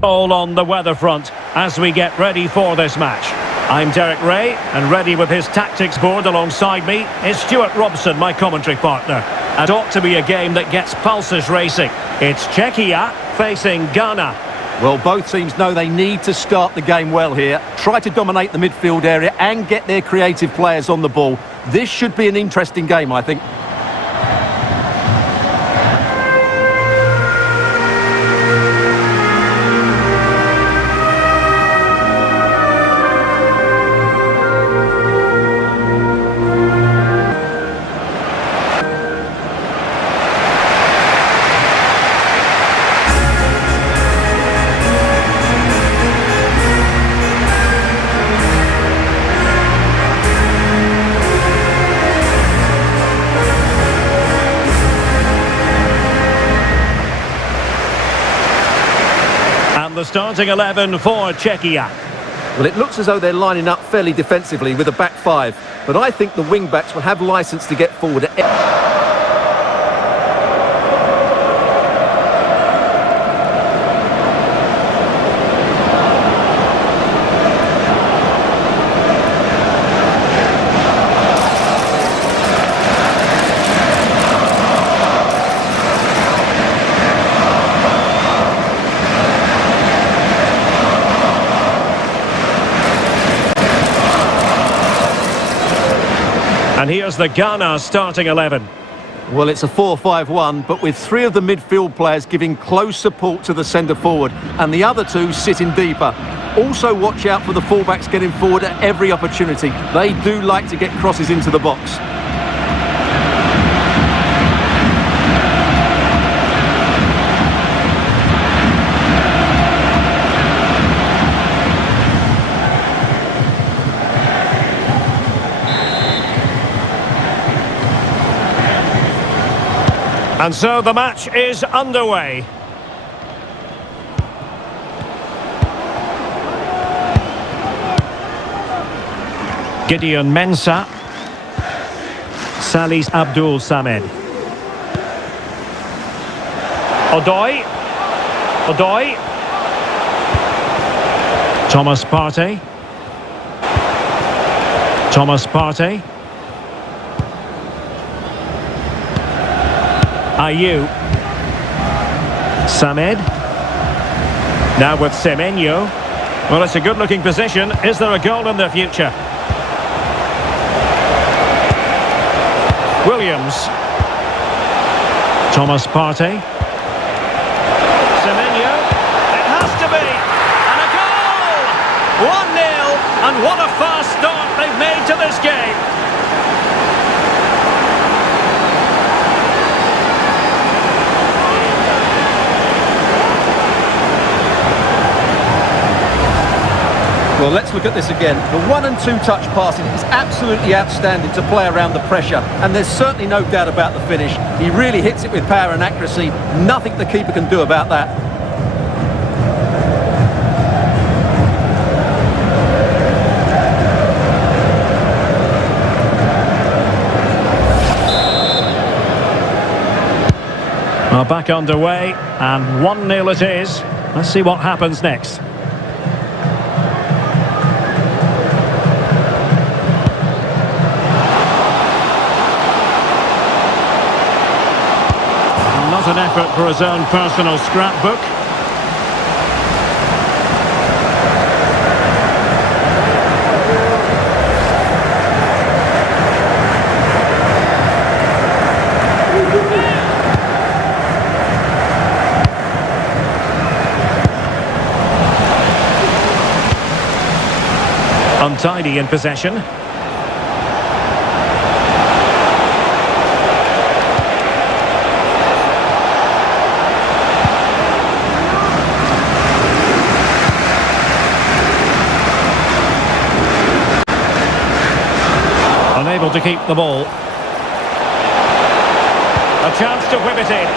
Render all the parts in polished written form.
All on the weather front as we get ready for this match. I'm Derek Ray, and ready with his tactics board alongside me is Stuart Robson, my commentary partner. It ought to be a game that gets pulses racing. It's Czechia facing Ghana. Well, both teams know they need to start the game well here. Try to dominate the midfield area and get their creative players on the ball. This should be an interesting game, I think. The starting 11 for Czechia. Well, it looks as though they're lining up fairly defensively with a back five, but I think the wing-backs will have licence to get forward at And here's the Ghana starting 11. Well, it's a 4-5-1, but with three of the midfield players giving close support to the centre forward and the other two sitting deeper. Also watch out for the fullbacks getting forward at every opportunity. They do like to get crosses into the box. And so the match is underway. Gideon Mensah. Salis Abdul Samed. Odoi. Thomas Partey. Ayew. Samed. Now with Semenyo. Well, it's a good-looking position. Is there a goal in the future? Williams. Thomas Partey. Semenyo. It has to be. And a goal! 1-0. And what a fast start they've made to this game. Well, let's look at this again. The 1- and 2-touch passing is absolutely outstanding to play around the pressure, and there's certainly no doubt about the finish. He really hits it with power and accuracy. Nothing the keeper can do about that. Well, back underway, and 1-0 it is. Let's see what happens next. Not an effort for his own personal scrapbook. Untidy in possession. Unable to keep the ball. A chance to whip it in.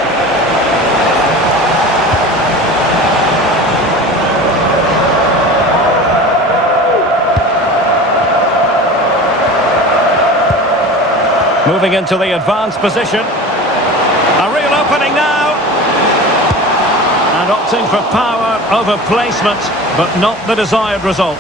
Moving into the advanced position. A real opening now. And opting for power of a placement, but not the desired result.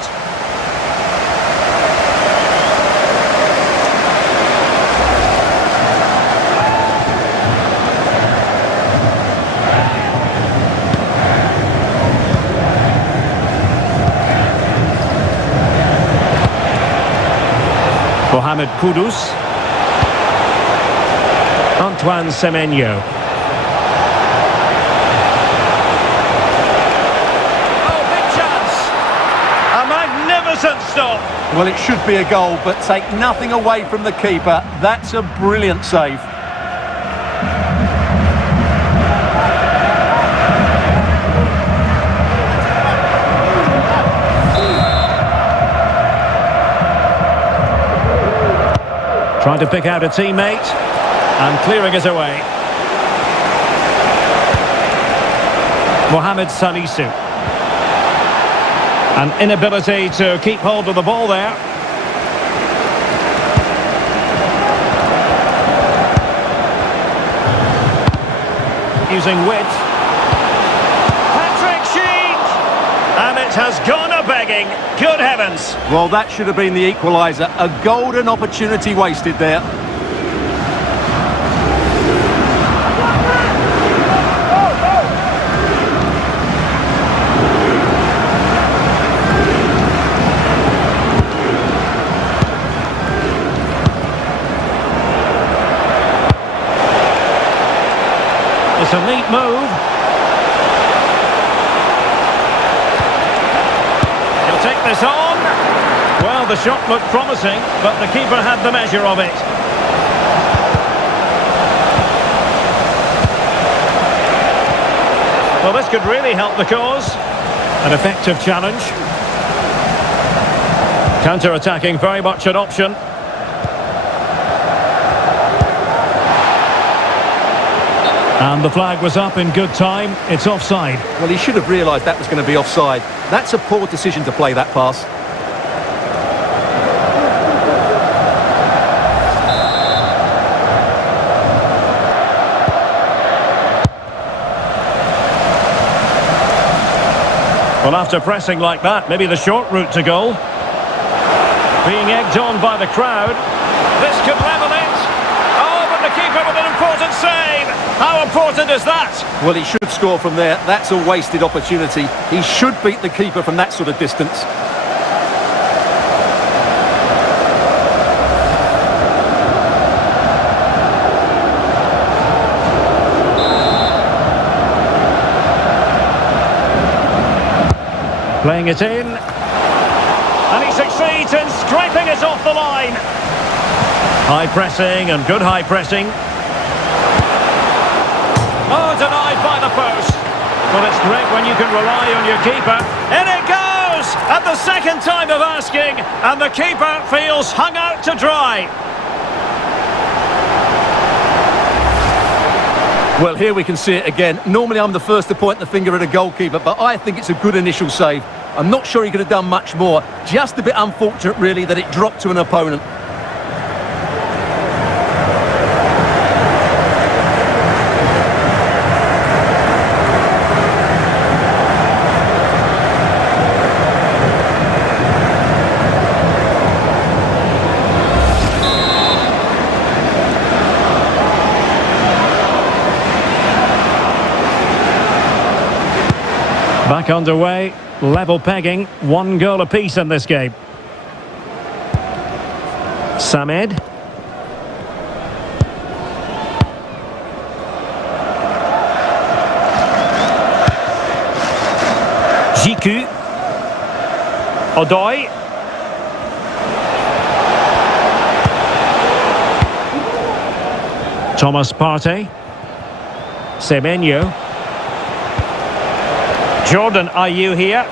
Mohamed Kudus. Antoine Semenyo. Oh, big chance! A magnificent stop! Well, it should be a goal, but take nothing away from the keeper. That's a brilliant save. Trying to pick out a teammate and clearing it away. Mohamed Salisu. An inability to keep hold of the ball there. Using width. Patrick Schick! And it has gone a-begging. Good heavens. Well, that should have been the equaliser. A golden opportunity wasted there. It's a neat move. He'll take this on. Well, the shot looked promising, but the keeper had the measure of it. Well, this could really help the cause. An effective challenge. Counter-attacking, very much an option. And the flag was up in good time. It's offside. Well, he should have realised that was going to be offside. That's a poor decision to play that pass. Well, after pressing like that, maybe the short route to goal. Being egged on by the crowd. This could level it. Oh, but the keeper with an important save. How important is that? Well, he should score from there. That's a wasted opportunity. He should beat the keeper from that sort of distance. Playing it in. And he succeeds in scraping it off the line. High pressing and good high pressing. Oh, denied by the post. Well, it's great when you can rely on your keeper. In it goes! At the second time of asking, and the keeper feels hung out to dry. Well, here we can see it again. Normally I'm the first to point the finger at a goalkeeper, but I think it's a good initial save. I'm not sure he could have done much more. Just a bit unfortunate, really, that it dropped to an opponent. Back underway, level pegging, 1 goal apiece in this game. Samed. Jiku. Odoi. Thomas Partey. Semenyo. Jordan Ayew here.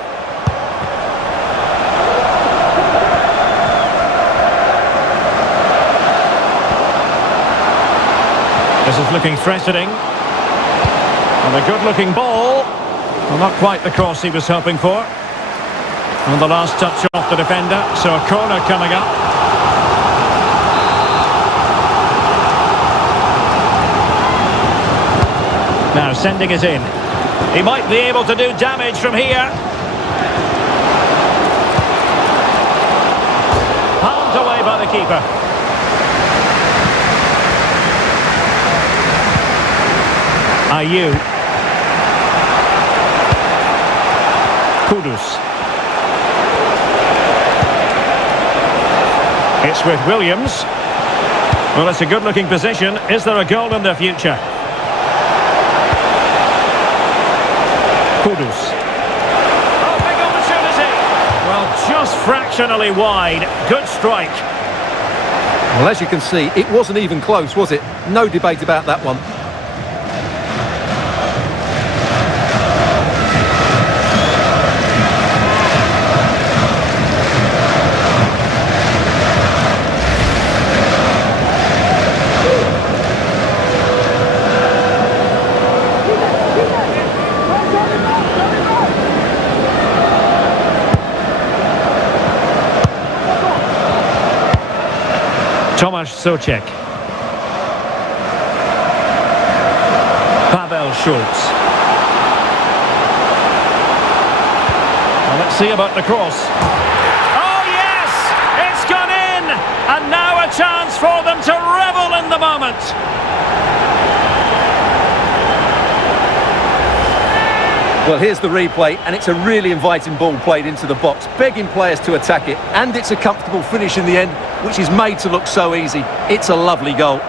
This is looking threatening. And a good-looking ball. Well, not quite the cross he was hoping for. And the last touch off the defender, so a corner coming up. Now sending it in. He might be able to do damage from here. Palmed away by the keeper. Ayew. Kudus. It's with Williams. Well, it's a good-looking position. Is there a goal in the future? Kudus. Oh, big opportunity. Well, just fractionally wide. Good strike. Well, as you can see, it wasn't even close, was it? No debate about that one. Tomasz Souček. Pavel Schulz. Well, let's see about the cross. Oh yes! It's gone in! And now a chance for them to revel in the moment. Well, here's the replay, and it's a really inviting ball played into the box, begging players to attack it, and it's a comfortable finish in the end, which is made to look so easy. It's a lovely goal.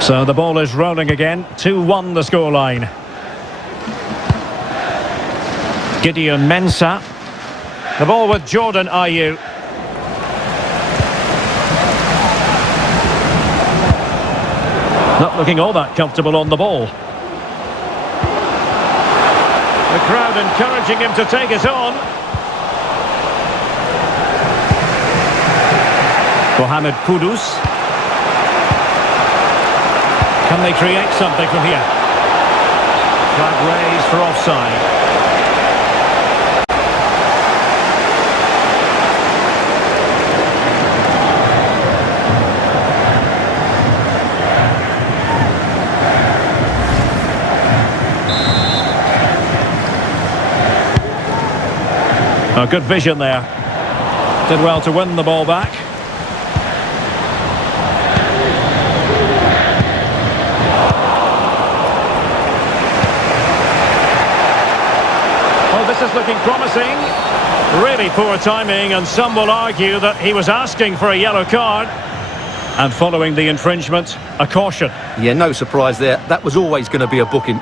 So the ball is rolling again. 2-1 the scoreline. Gideon Mensah. The ball with Jordan Ayew. Not looking all that comfortable on the ball. The crowd encouraging him to take it on. Mohamed Kudus. Can they create something from here? Flag raised for offside. Oh, good vision there. Did well to win the ball back. This is looking promising. Really poor timing, and some will argue that he was asking for a yellow card. And following the infringement, a caution. Yeah, no surprise there. That was always going to be a booking.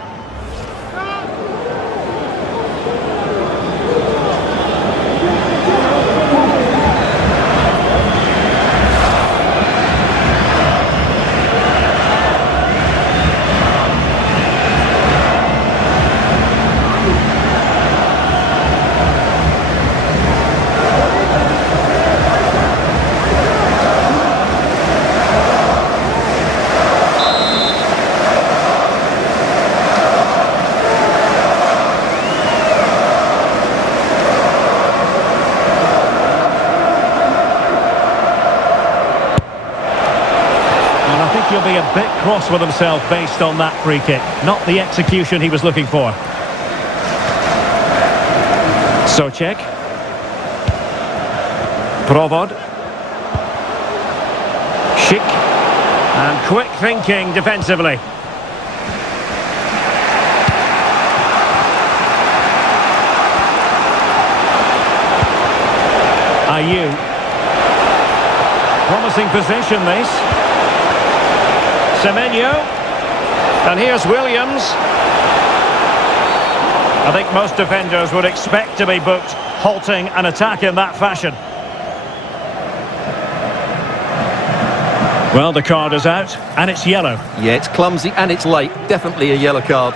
He'll be a bit cross with himself based on that free kick. Not the execution he was looking for. Souček. Provod. Schick. And quick thinking defensively. Ayew. Promising position this. Semenyo, and here's Williams. I think most defenders would expect to be booked, halting an attack in that fashion. Well, the card is out, and it's yellow. Yeah, it's clumsy and it's late. Definitely a yellow card.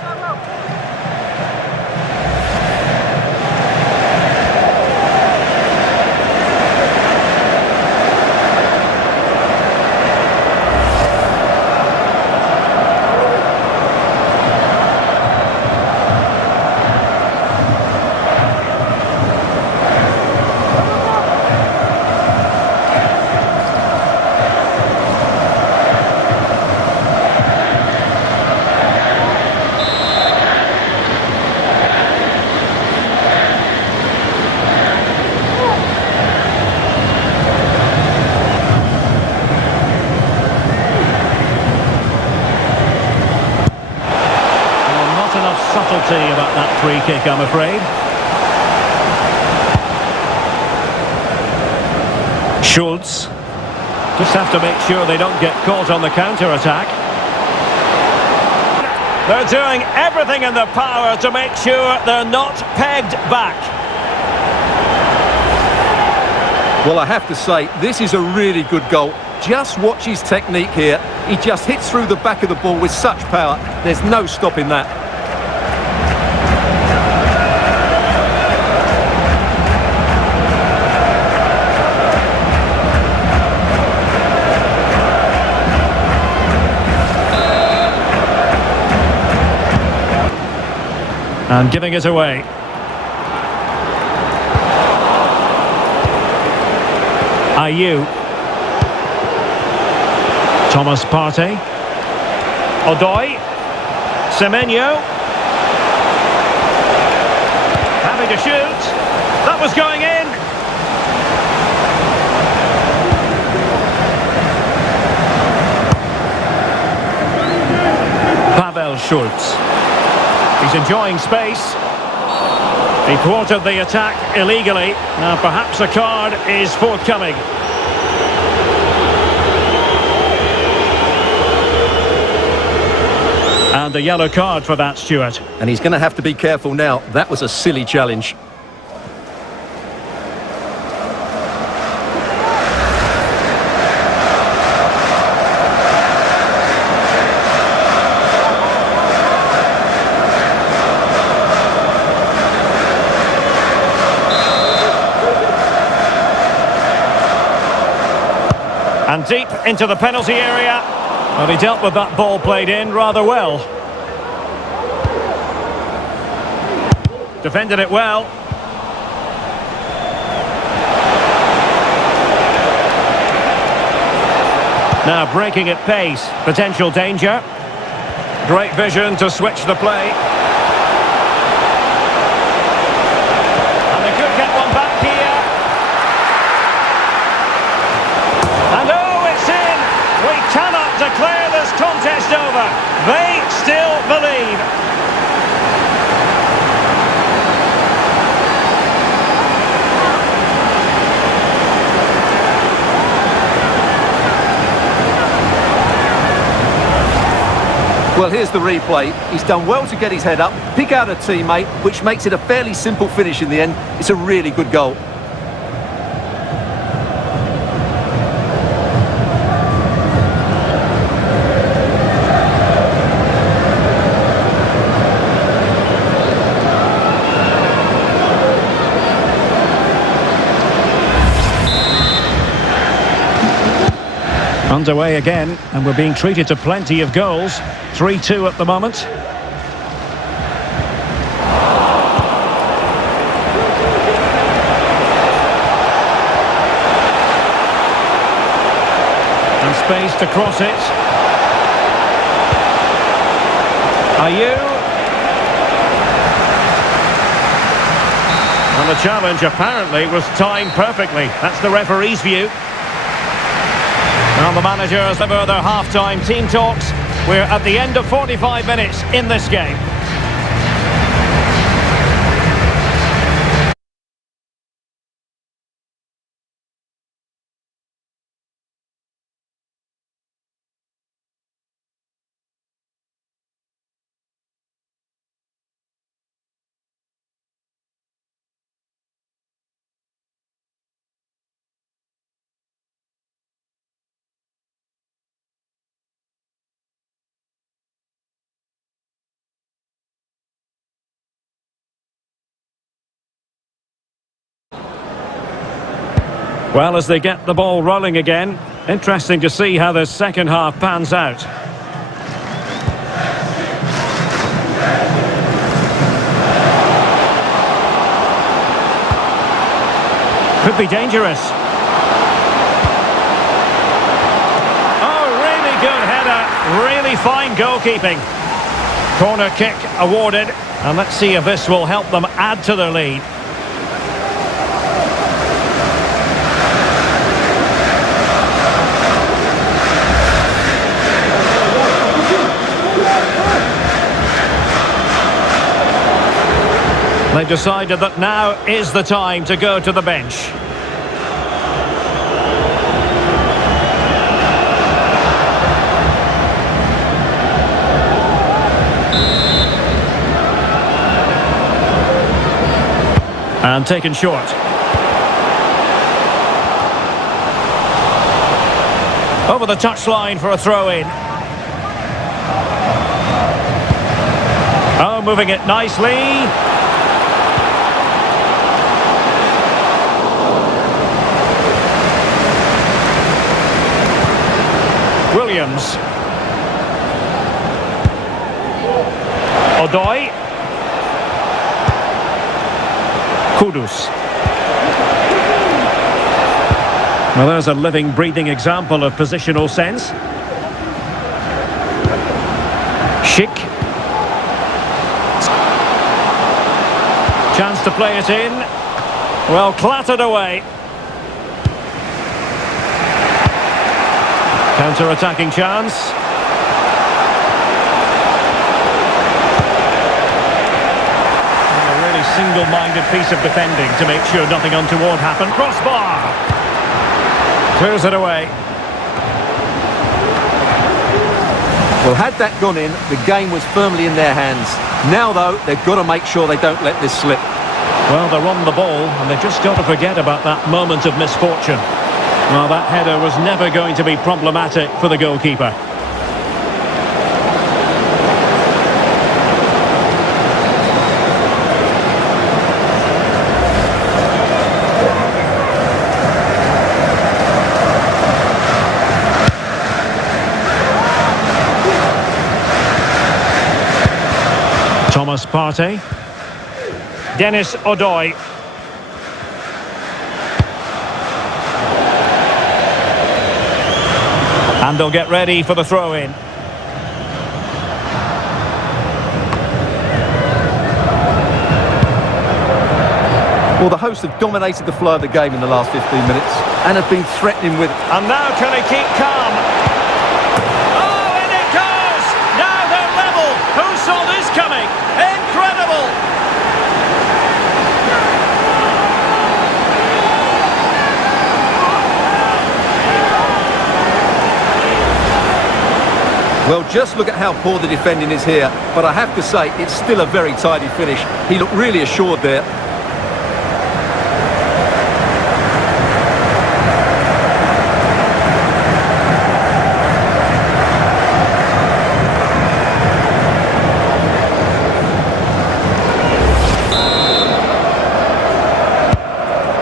see about that free kick, I'm afraid. Schultz. Just have to make sure they don't get caught on the counter-attack. They're doing everything in their power to make sure they're not pegged back. Well, I have to say, this is a really good goal. Just watch his technique here. He just hits through the back of the ball with such power. There's no stopping that. And giving it away. Ayew. Thomas Partey. Odoi. Semenyo. Having to shoot. That was going in. Pavel Schultz. He's enjoying space. He thwarted the attack illegally. Now perhaps a card is forthcoming. And a yellow card for that, Stuart. And he's going to have to be careful now. That was a silly challenge. And deep into the penalty area. Well, he dealt with that ball played in rather well. Defended it well. Now breaking at pace. Potential danger. Great vision to switch the play. And they could get one back here. We cannot declare this contest over. They still believe. Well, here's the replay. He's done well to get his head up, pick out a teammate, which makes it a fairly simple finish in the end. It's a really good goal. Underway again, and we're being treated to plenty of goals. 3-2 at the moment. And space to cross it. Ayew. And the challenge apparently was timed perfectly. That's the referee's view. Now the managers have their half-time team talks. We're at the end of 45 minutes in this game. Well, as they get the ball rolling again, interesting to see how the second half pans out. Could be dangerous. Oh, really good header. Really fine goalkeeping. Corner kick awarded. And let's see if this will help them add to their lead. They've decided that now is the time to go to the bench. And taken short. Over the touchline for a throw-in. Oh, moving it nicely. Williams. Odoi. Kudus. Well, there's a living, breathing example of positional sense. Schick. Chance to play it in. Well, clattered away. Counter-attacking chance. A really single-minded piece of defending to make sure nothing untoward happened. Crossbar. Clears it away. Well, had that gone in, the game was firmly in their hands. Now, though, they've got to make sure they don't let this slip. Well, they're on the ball, and they've just got to forget about that moment of misfortune. Well, that header was never going to be problematic for the goalkeeper. Thomas Partey. Dennis Odoi. And they'll get ready for the throw-in. Well, the hosts have dominated the flow of the game in the last 15 minutes and have been threatening with... And now can he keep calm? Oh, and it goes! Now they're level! Who saw this coming? Incredible! Well, just look at how poor the defending is here. But I have to say, it's still a very tidy finish. He looked really assured there.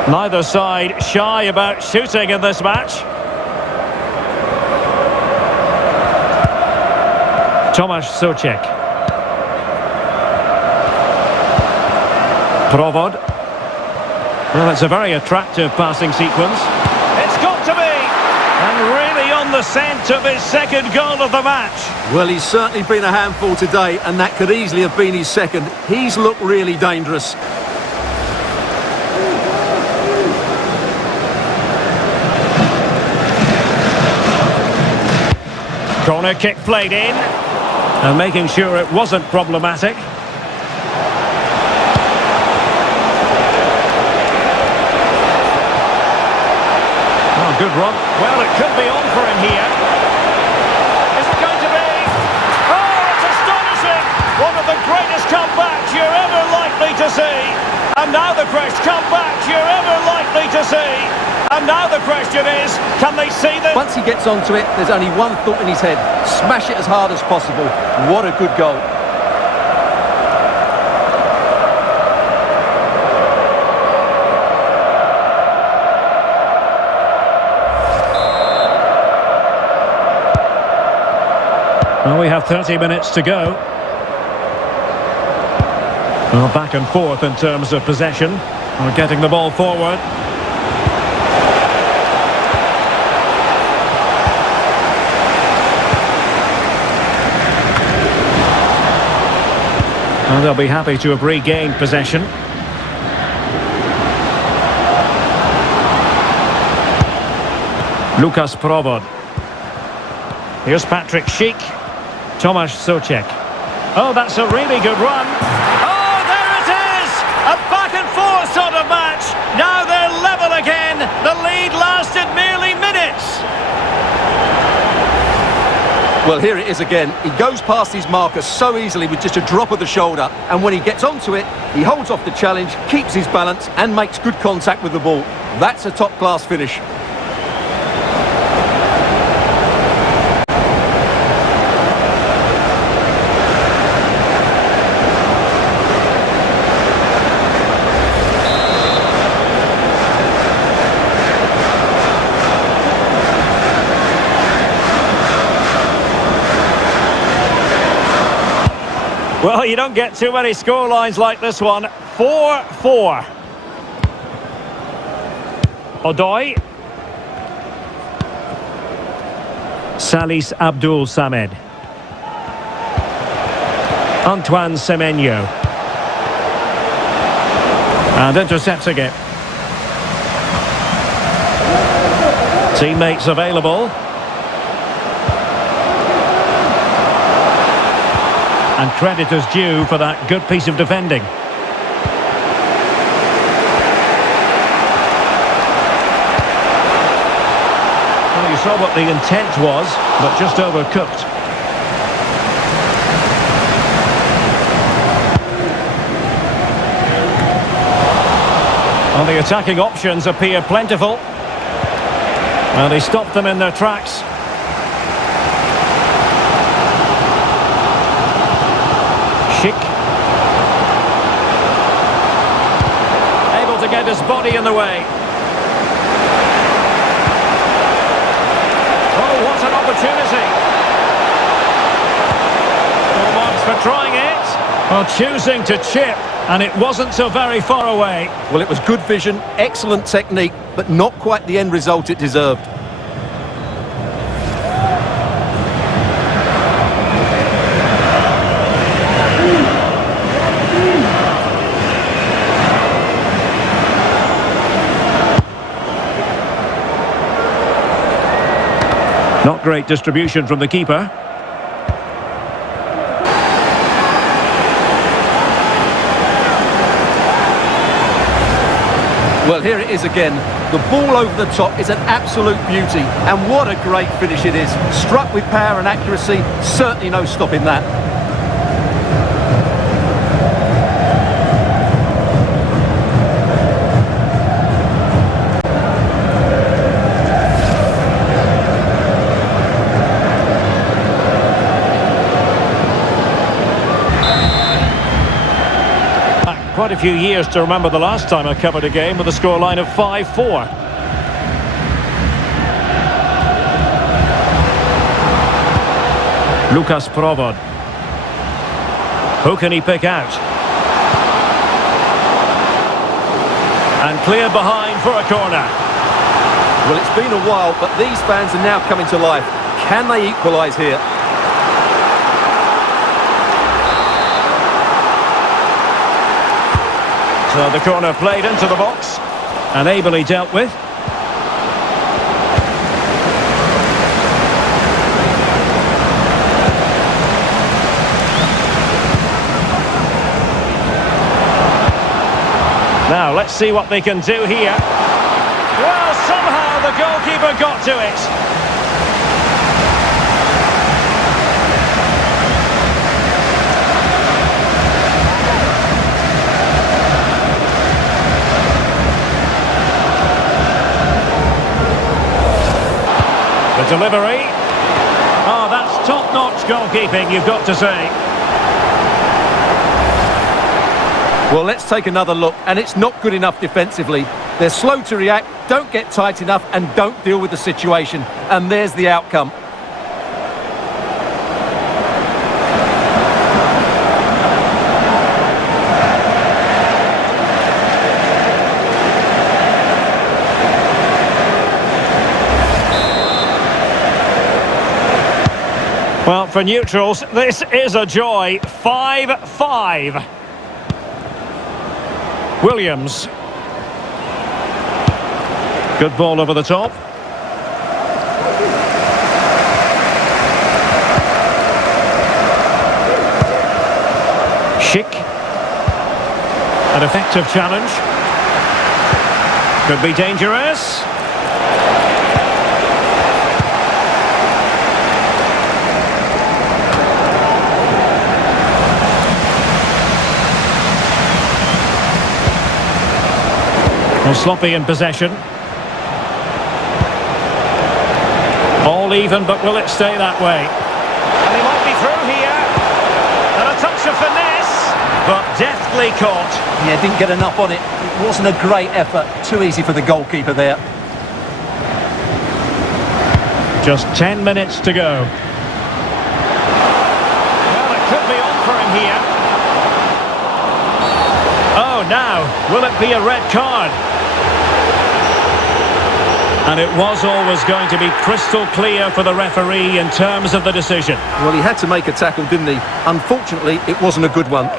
Neither side shy about shooting in this match. Tomasz Souček. Provod. Well, it's a very attractive passing sequence. It's got to be! And really on the scent of his second goal of the match. Well, he's certainly been a handful today, and that could easily have been his second. He's looked really dangerous. Corner kick played in. And making sure it wasn't problematic. Oh, good run. Well, it could be on for him here. Is it going to be? Oh, it's astonishing! One of the greatest comebacks you're ever likely to see. And now the greatest comeback you're ever likely to see. And now the question is, can they see this? Once he gets onto it, there's only one thought in his head. Smash it as hard as possible. What a good goal. Well, we have 30 minutes to go. Well, back and forth in terms of possession. We're getting the ball forward. And they'll be happy to have regained possession. Lukas Provod. Here's Patrick Schick. Tomasz Souček. Oh, that's a really good run. Oh, there it is! A back and forth sort of match. Now they're level again. The lead lasted merely minutes. Well, here it is again. He goes past his marker so easily with just a drop of the shoulder. And when he gets onto it, he holds off the challenge, keeps his balance and makes good contact with the ball. That's a top-class finish. Well, you don't get too many scorelines like this one. 4-4. Odoi. Salis Abdul Samed. Antoine Semenyo. And intercepting it. Teammates available. And credit is due for that good piece of defending. Well, you saw what the intent was, but just overcooked. Well, the attacking options appear plentiful. And he stopped them in their tracks. Schick. Able to get his body in the way. Oh, what an opportunity. Full marks for trying it. Well, choosing to chip, and it wasn't so very far away. Well, it was good vision, excellent technique, but not quite the end result it deserved. Not great distribution from the keeper. Well, here it is again. The ball over the top is an absolute beauty. And what a great finish it is. Struck with power and accuracy. Certainly no stopping that. Quite a few years to remember the last time I covered a game with a scoreline of 5-4. Lucas Provod. Who can he pick out? And clear behind for a corner. Well, it's been a while, but these fans are now coming to life. Can they equalise here? So the corner played into the box and ably dealt with. Now let's see what they can do here. Well, somehow the goalkeeper got to it. The delivery. Oh, that's top-notch goalkeeping, you've got to say. Well, let's take another look, and it's not good enough defensively. They're slow to react, don't get tight enough, and don't deal with the situation. And there's the outcome. Well, for neutrals, this is a joy. 5-5. Williams. Good ball over the top. Schick. An effective challenge. Could be dangerous. Well, sloppy in possession. All even, but will it stay that way? And he might be through here. And a touch of finesse, but deftly caught. Yeah, didn't get enough on it. It wasn't a great effort. Too easy for the goalkeeper there. Just 10 minutes to go. Well, it could be on for him here. Oh, now, will it be a red card? And it was always going to be crystal clear for the referee in terms of the decision. Well, he had to make a tackle, didn't he? Unfortunately, it wasn't a good one.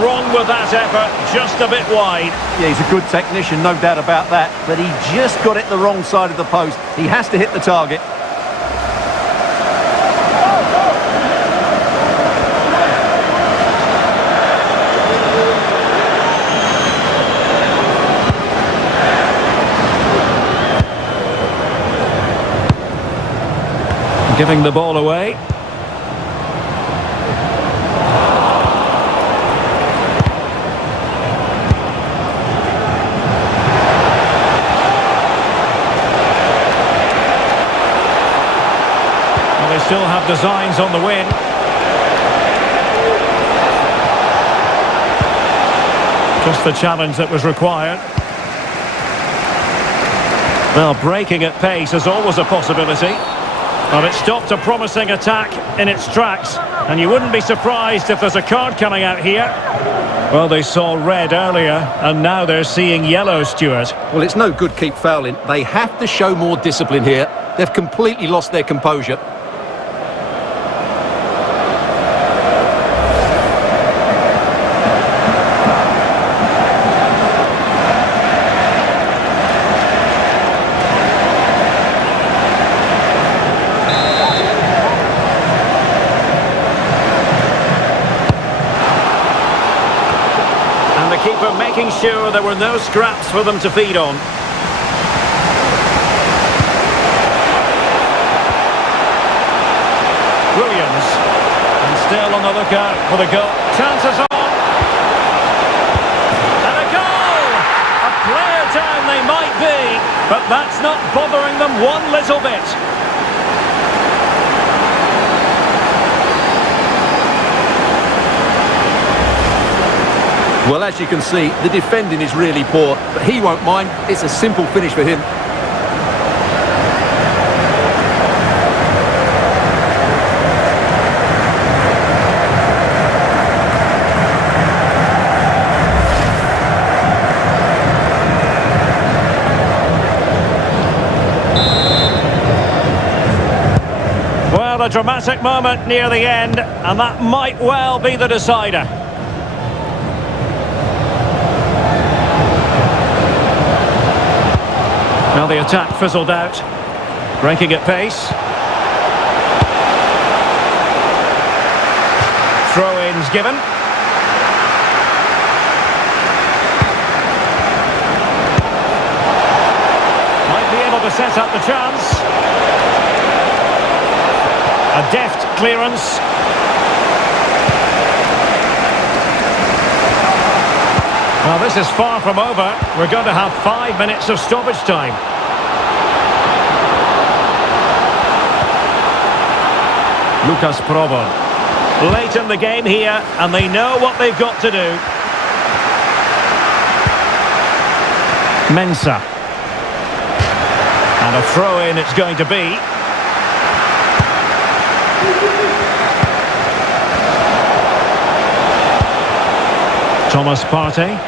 Wrong with that effort, just a bit wide. Yeah, he's a good technician, no doubt about that. But he just got it the wrong side of the post. He has to hit the target. Giving the ball away. Still have designs on the win. Just the challenge that was required. Well, breaking at pace is always a possibility. But it stopped a promising attack in its tracks. And you wouldn't be surprised if there's a card coming out here. Well, they saw red earlier, and now they're seeing yellow, Stuart. Well, it's no good keep fouling. They have to show more discipline here. They've completely lost their composure. Keeper making sure there were no scraps for them to feed on. Williams, and still on the lookout for the goal. Chances on, and a goal! A player down they might be, but that's not bothering them one little bit. Well, as you can see, the defending is really poor, but he won't mind. It's a simple finish for him. Well, a dramatic moment near the end, and that might well be the decider. Now the attack fizzled out, breaking at pace. Throw-ins given. Might be able to set up the chance. A deft clearance. Well, this is far from over. We're going to have 5 minutes of stoppage time. Lucas Provo. Late in the game here, and they know what they've got to do. Mensah. And a throw-in it's going to be. Thomas Partey.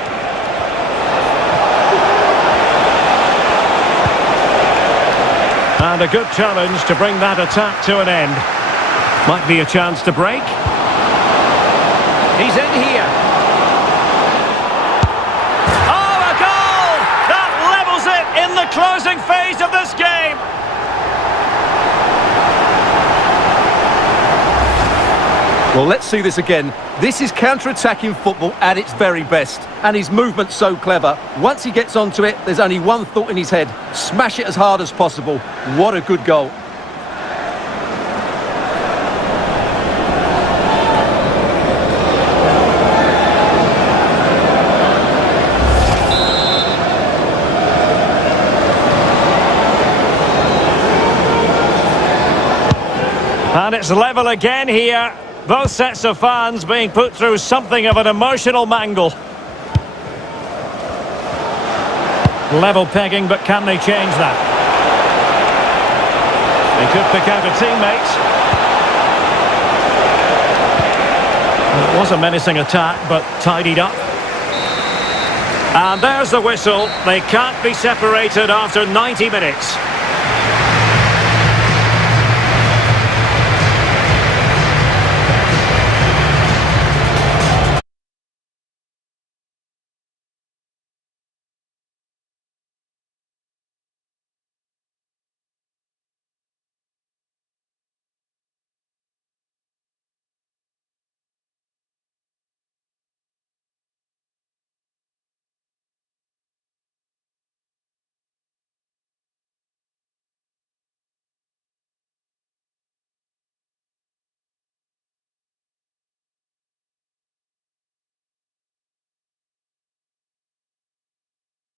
And a good challenge to bring that attack to an end. Might be a chance to break. He's in here. Oh, a goal! That levels it in the closing phase of this game. Well, let's see this again. This is counter-attacking football at its very best. And his movement's so clever. Once he gets onto it, there's only one thought in his head. Smash it as hard as possible. What a good goal. And it's level again here. Both sets of fans being put through something of an emotional mangle. Level pegging, but can they change that? They could pick out a teammate. It was a menacing attack, but tidied up. And there's the whistle. They can't be separated after 90 minutes.